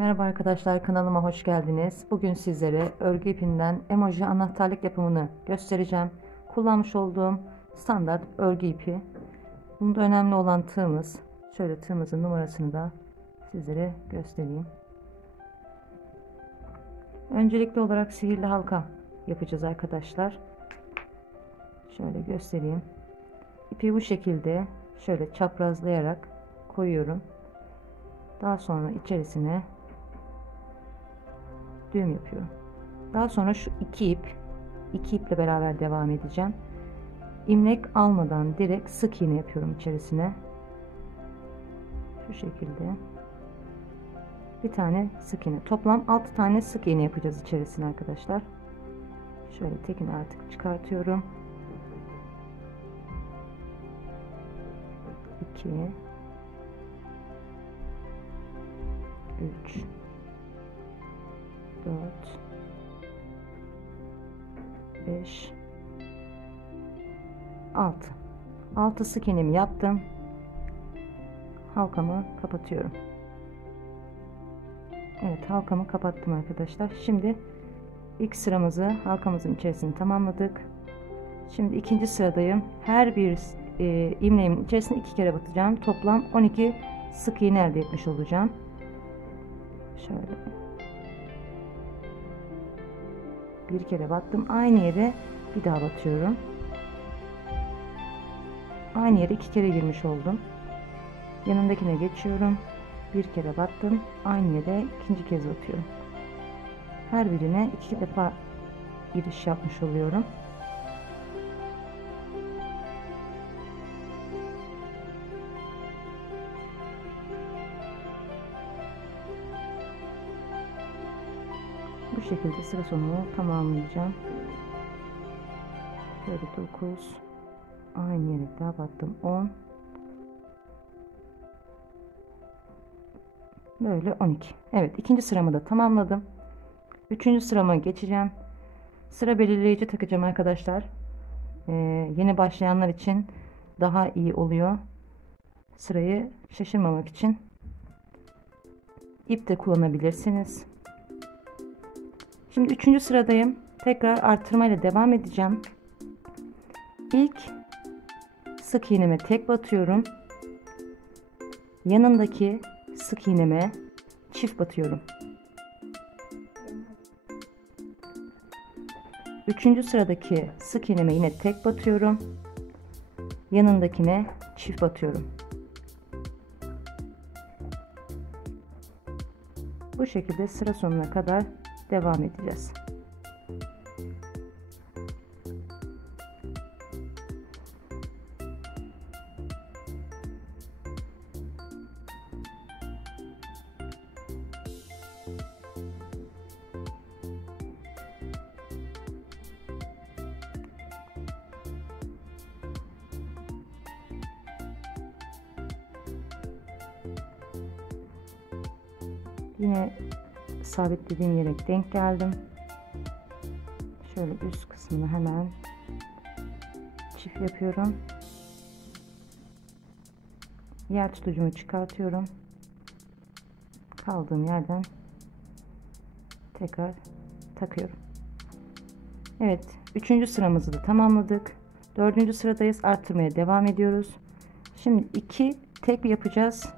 Merhaba arkadaşlar, kanalıma hoş geldiniz. Bugün sizlere örgü ipinden emoji anahtarlık yapımını göstereceğim. Kullanmış olduğum standart örgü ipi. Bunda önemli olan tığımız. Şöyle tığımızın numarasını da sizlere göstereyim. Öncelikli olarak sihirli halka yapacağız arkadaşlar. Şöyle göstereyim. İpi bu şekilde şöyle çaprazlayarak koyuyorum. Daha sonra içerisine düğüm yapıyorum. Daha sonra şu iki iple beraber devam edeceğim. İlmek almadan direkt sık iğne yapıyorum içerisine. Şu şekilde bir tane sık iğne, toplam 6 tane sık iğne yapacağız içerisine arkadaşlar. Şöyle tekini artık çıkartıyorum. 2 3 4 5 6 sık iğnemi yaptım. Halkamı kapatıyorum. Evet, halkamı kapattım arkadaşlar. Şimdi ilk sıramızı halkamızın içerisine tamamladık. Şimdi ikinci sıradayım. Her bir ilmeğimin içerisine 2 kere batacağım. Toplam 12 sık iğne elde etmiş olacağım. Şöyle bir kere battım, aynı yere bir daha batıyorum. Aynı yere 2 kere girmiş oldum. Yanındakine geçiyorum, bir kere battım, aynı yere ikinci kez batıyorum. Her birine 2 defa giriş yapmış oluyorum. Bu şekilde sıra sonunu tamamlayacağım. Böyle 9, aynı yere daha battım, 10, böyle 12. Evet, ikinci sıramı da tamamladım. Üçüncü sırama geçeceğim. Sıra belirleyici takacağım arkadaşlar. Yeni başlayanlar için daha iyi oluyor. Sırayı şaşırmamak için ip de kullanabilirsiniz. Şimdi üçüncü sıradayım. Tekrar artırma ile devam edeceğim. İlk sık iğneme tek batıyorum. Yanındaki sık iğneme çift batıyorum. Üçüncü sıradaki sık iğneme yine tek batıyorum. Yanındakine çift batıyorum. Bu şekilde sıra sonuna kadar devam edeceğiz. Yine sabitlediğim yere denk geldim. Şöyle üst kısmını hemen çift yapıyorum. Yer tutucumu çıkartıyorum. Kaldığım yerden tekrar takıyorum. Evet, üçüncü sıramızı da tamamladık. Dördüncü sıradayız. Artırmaya devam ediyoruz. Şimdi 2 tek yapacağız.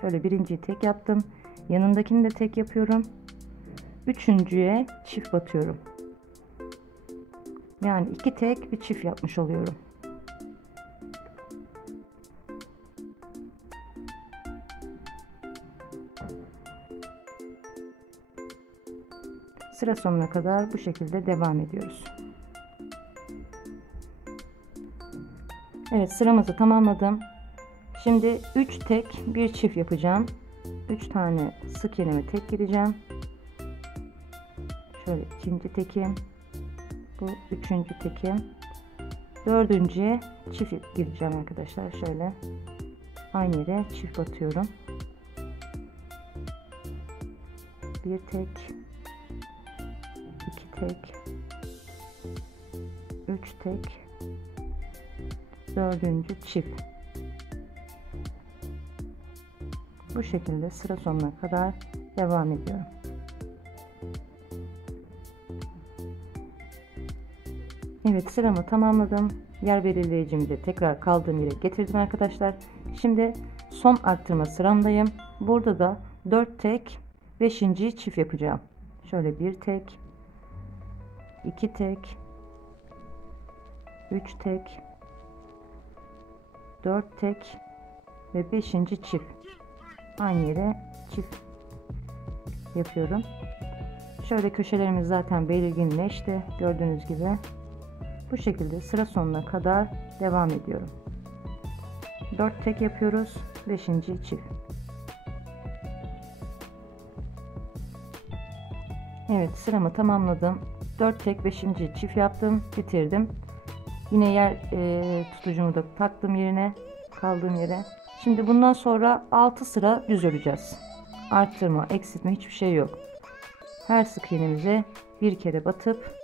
Şöyle birinciyi tek yaptım. Yanındakini de tek yapıyorum. Üçüncüye çift batıyorum. Yani 2 tek bir çift yapmış oluyorum. Sıra sonuna kadar bu şekilde devam ediyoruz. Evet, sıramızı tamamladım. Şimdi 3 tek bir çift yapacağım. 3 tane sık iğneme tek gireceğim. Şöyle ikinci tekim, bu üçüncü tekim, dördüncüye çift gireceğim arkadaşlar. Şöyle aynı yere çift batıyorum. Bir tek, 2 tek, 3 tek, dördüncü çift. Bu şekilde sıra sonuna kadar devam ediyorum. Evet, sıramı tamamladım. Yer belirleyicimi de tekrar kaldığım yere getirdim arkadaşlar. Şimdi son arttırma sıramdayım. Burada da 4 tek 5.'yi çift yapacağım. Şöyle 1 tek, 2 tek, 3 tek, 4 tek ve 5. çift. Aynı yere çift yapıyorum. Şöyle köşelerimiz zaten belirginleşti. Gördüğünüz gibi. Bu şekilde sıra sonuna kadar devam ediyorum. 4 tek yapıyoruz. 5. çift. Evet, sıramı tamamladım. 4 tek 5. çift yaptım. Bitirdim. Yine yer tutucumu da taktım yerine. Kaldığım yere. Şimdi bundan sonra 6 sıra düz öreceğiz. Arttırma, eksiltme hiçbir şey yok. Her sık iğnemize bir kere batıp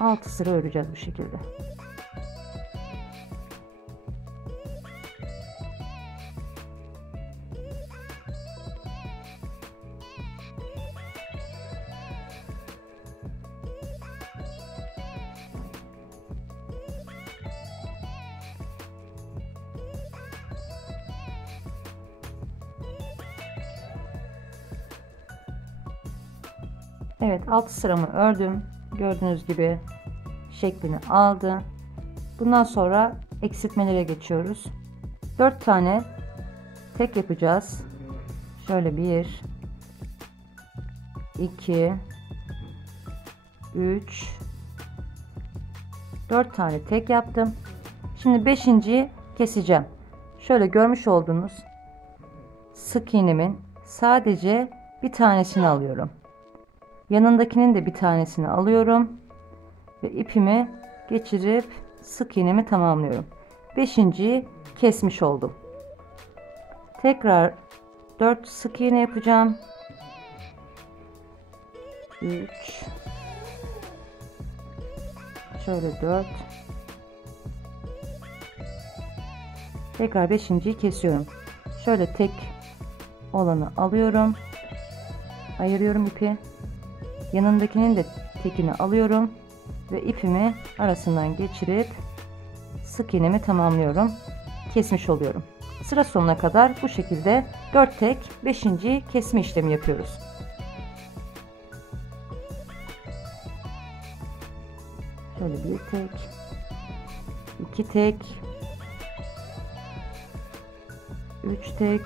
6 sıra öreceğiz bu şekilde. Evet, 6 sıramı ördüm. Gördüğünüz gibi şeklini aldı. Bundan sonra eksiltmelere geçiyoruz. 4 tane tek yapacağız. Şöyle 1 2 3 4 tane tek yaptım. Şimdi 5.'yi keseceğim. Şöyle görmüş olduğunuz sık iğnemin sadece bir tanesini alıyorum. Yanındakinin de bir tanesini alıyorum ve ipimi geçirip sık iğnemi tamamlıyorum. 5.'yi kesmiş oldum. Tekrar 4 sık iğne yapacağım. 3 şöyle 4 tekrar 5.'yi kesiyorum. Şöyle tek olanı alıyorum. Ayırıyorum ipi. Yanındakinin de tekini alıyorum ve ipimi arasından geçirip sık iğnemi tamamlıyorum. Kesmiş oluyorum. Sıra sonuna kadar bu şekilde 4 tek 5. kesme işlemi yapıyoruz. Şöyle bir tek, 2 tek, 3 tek,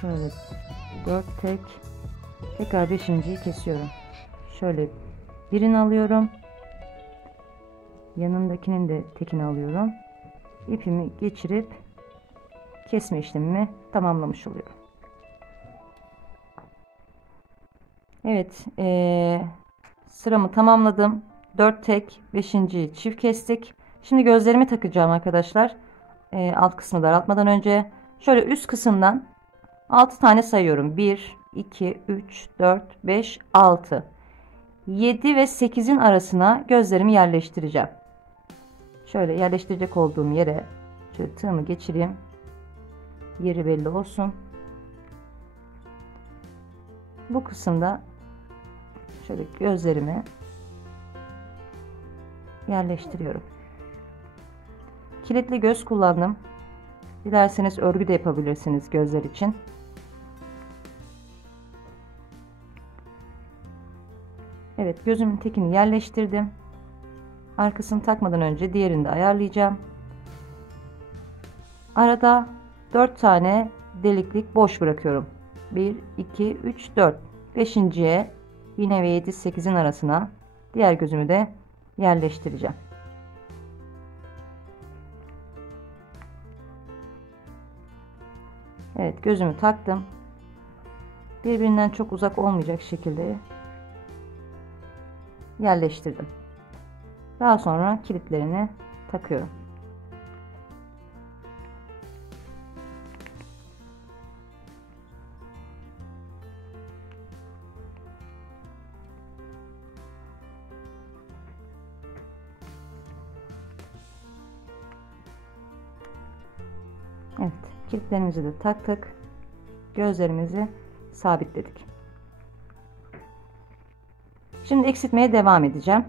şöyle 4 tek, tekrar 5.'yi kesiyorum. Şöyle birini alıyorum. Yanındakinin de tekini alıyorum. İpimi geçirip kesme işlemimi tamamlamış oluyorum. Evet, sıramı tamamladım. 4 tek 5.'yi çift kestik. Şimdi gözlerimi takacağım arkadaşlar. Alt kısmı daraltmadan önce şöyle üst kısımdan 6 tane sayıyorum. 1 2 3 4 5 6 7 ve 8'in arasına gözlerimi yerleştireceğim. Şöyle yerleştirecek olduğum yere şöyle tığımı geçireyim. Yeri belli olsun. Bu kısımda şöyle gözlerimi yerleştiriyorum. Kilitli göz kullandım. Dilerseniz örgü de yapabilirsiniz gözler için. Evet, gözümün tekini yerleştirdim. Arkasını takmadan önce diğerini de ayarlayacağım. Arada 4 tane deliklik boş bırakıyorum. 1 2 3 4 5.'ye yine ve 7 8'in arasına diğer gözümü de yerleştireceğim. Evet, gözümü taktım. Birbirinden çok uzak olmayacak şekilde yerleştirdim. Daha sonra kilitlerini takıyorum. Evet, kilitlerimizi de taktık. Gözlerimizi sabitledik. Şimdi eksiltmeye devam edeceğim.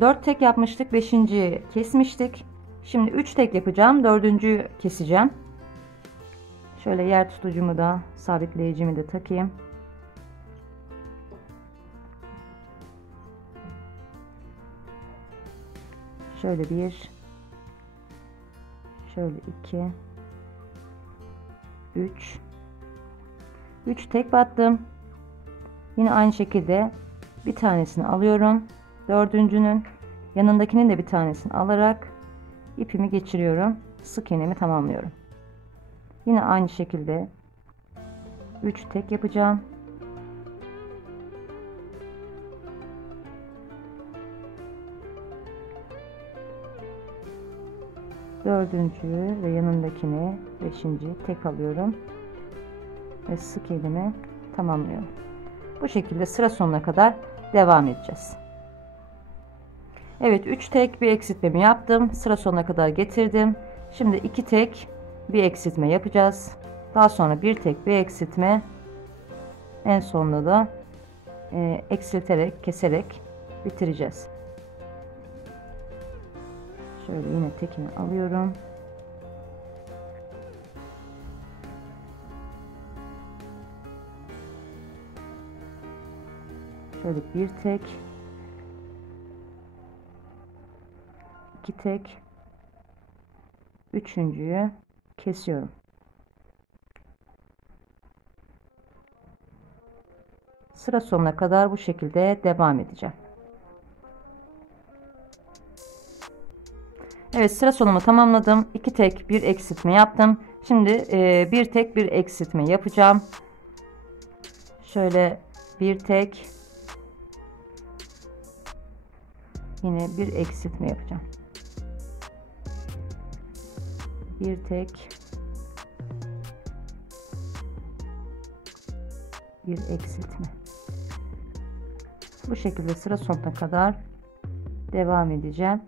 4 tek yapmıştık. 5.'yi kesmiştik. Şimdi 3 tek yapacağım. 4.'ü keseceğim. Şöyle yer tutucumu da, sabitleyicimi de takayım. Şöyle 1, şöyle 2, 3 tek battım. Yine aynı şekilde bir tanesini alıyorum. 4.'ünün yanındakinin de bir tanesini alarak ipimi geçiriyorum. Sık iğnemi tamamlıyorum. Yine aynı şekilde 3 tek yapacağım. Dördüncüyü ve yanındakini, 5.'yi tek alıyorum ve sık iğnemi tamamlıyorum. Bu şekilde sıra sonuna kadar devam edeceğiz. Evet, 3 tek bir eksiltmemi yaptım. Sıra sonuna kadar getirdim. Şimdi 2 tek bir eksiltme yapacağız. Daha sonra 1 tek bir eksiltme. En sonunda da eksilterek, keserek bitireceğiz. Şöyle yine tekini alıyorum. Şöyle bir tek, 2 tek, üçüncüyü kesiyorum. Sıra sonuna kadar bu şekilde devam edeceğim. Evet, sıra sonumu tamamladım. 2 tek bir eksiltme yaptım. Şimdi bir tek bir eksiltme yapacağım. Şöyle bir tek, yine bir eksiltme yapacağım. Bir tek, bir eksiltme. Bu şekilde sıra sonuna kadar devam edeceğim.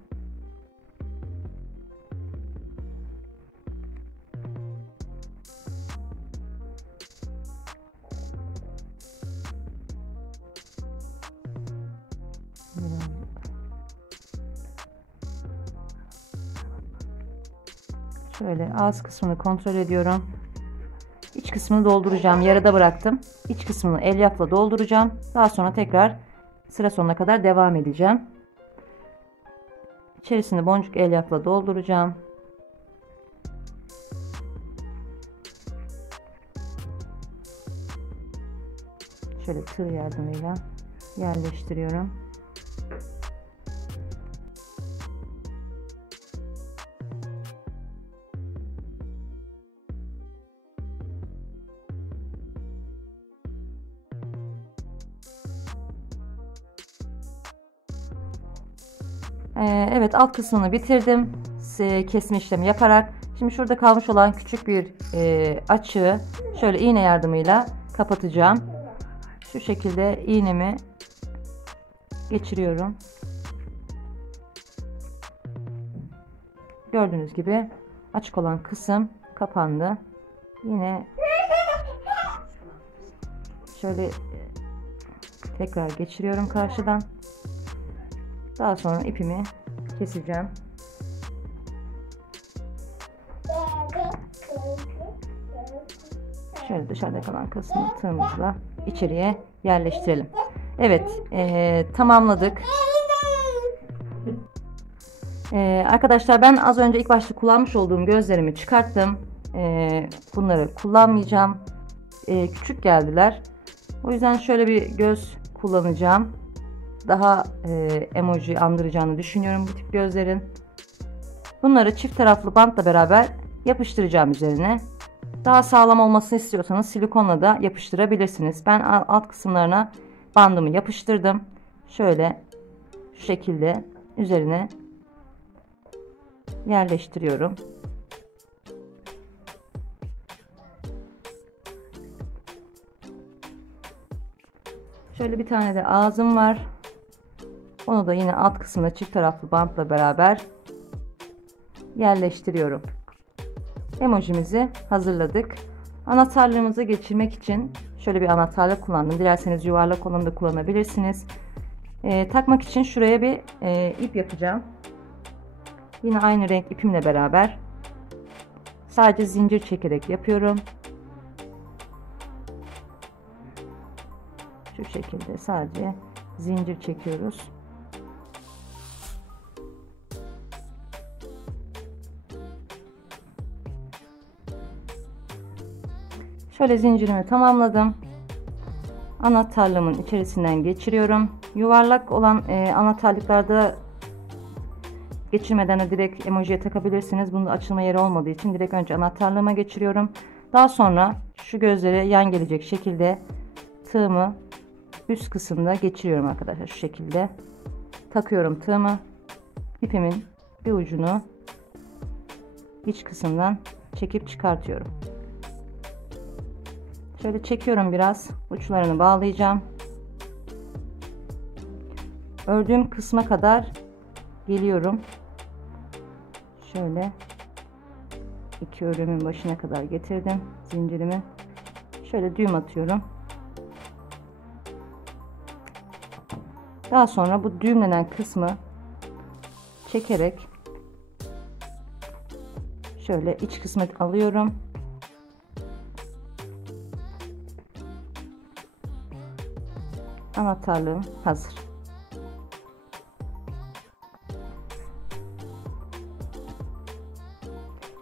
Şöyle ağız kısmını kontrol ediyorum. İç kısmını dolduracağım. Yarıda bıraktım. İç kısmını elyafla dolduracağım. Daha sonra tekrar sıra sonuna kadar devam edeceğim. İçerisini boncuk elyafla dolduracağım. Şöyle tığ yardımıyla yerleştiriyorum. Evet, alt kısmını bitirdim. Kesme işlemi yaparak. Şimdi şurada kalmış olan küçük bir açığı şöyle iğne yardımıyla kapatacağım. Şu şekilde iğnemi geçiriyorum. Gördüğünüz gibi açık olan kısım kapandı. Yine şöyle tekrar geçiriyorum karşıdan. Daha sonra ipimi keseceğim. Şöyle dışarıda kalan kısmı tığımızla içeriye yerleştirelim. Evet, tamamladık. Arkadaşlar, ben az önce ilk başta kullanmış olduğum gözlerimi çıkarttım. Bunları kullanmayacağım. Küçük geldiler. O yüzden şöyle bir göz kullanacağım. Daha emoji andıracağını düşünüyorum bu tip gözlerin. Bunları çift taraflı bantla beraber yapıştıracağım üzerine. Daha sağlam olmasını istiyorsanız silikonla da yapıştırabilirsiniz. Ben alt kısımlarına bandımı yapıştırdım. Şöyle şu şekilde üzerine yerleştiriyorum. Şöyle bir tane de ağzım var. Onu da yine alt kısmına çift taraflı bantla beraber yerleştiriyorum. Emojimizi hazırladık. Anahtarlığımızı geçirmek için şöyle bir anahtarlık kullandım. Dilerseniz yuvarlak olanı da kullanabilirsiniz. Takmak için şuraya bir ip yapacağım. Yine aynı renk ipimle beraber sadece zincir çekerek yapıyorum. Şu şekilde sadece zincir çekiyoruz. Şöyle zincirimi tamamladım. Anahtarlığımın içerisinden geçiriyorum. Yuvarlak olan anahtarlıklarda geçirmeden de direkt emojiye takabilirsiniz. Bunda açılma yeri olmadığı için direkt önce anahtarlığıma geçiriyorum. Daha sonra şu gözlere yan gelecek şekilde tığımı üst kısımda geçiriyorum arkadaşlar. Şu şekilde takıyorum tığımı. İpimin bir ucunu iç kısımdan çekip çıkartıyorum. Şöyle çekiyorum, biraz uçlarını bağlayacağım. Ördüğüm kısma kadar geliyorum. Şöyle iki örümün başına kadar getirdim zincirimi. Şöyle düğüm atıyorum. Daha sonra bu düğümlenen kısmı çekerek şöyle iç kısmı alıyorum. Anahtarlığım hazır.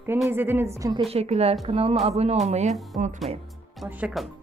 Beni izlediğiniz için teşekkürler. Kanalıma abone olmayı unutmayın. Hoşça kalın.